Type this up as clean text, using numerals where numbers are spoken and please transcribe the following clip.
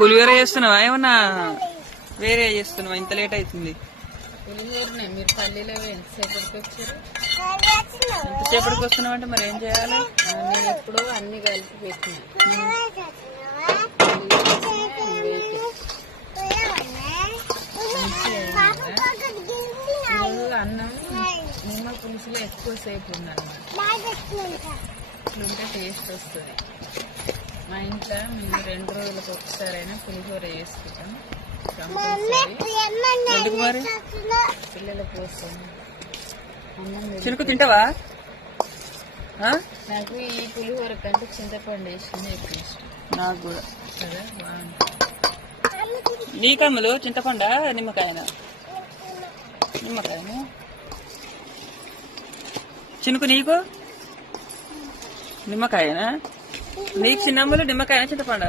పులిహోర చేస్తున్నావా ఏమన్నా వేరే చేస్తున్నావా? ఇంత లేట్ అవుతుంది. పులిహోరనే మీరు పల్లీలో ఎంతసేపటికి వచ్చారు? ఎంతసేపటికి వస్తున్నావు అంటే మరి ఏం చేయాలి? నేను ఎప్పుడో అన్ని కలిపి పెట్టినా. అన్నం నిమ్మ పులుసులో ఎక్కువసేపు ఉండాలన్నమాట. ఇట్లుంటే టేస్ట్ వస్తుంది. మా ఇంట్లో మేము 2 రోజులకు ఒకసారైనా పులిహోర చేసుకుంటాం. ఎందుకు మరి? పిల్లల కోసం. చినుకు తింటావా? నాకు ఈ పులిహోర కంటే చింతపండు వేసింది ఎక్కువ ఇష్టం. నాకు కూడా. కదా బాగుంటుంది. నీకమ్మలు చింతపండా నిమ్మకాయనా? నిమ్మకాయనా? చినుకు నీకు నిమ్మకాయనా? నీకు చిన్నమ్మలు నిమ్మకాయనా చింతపండా?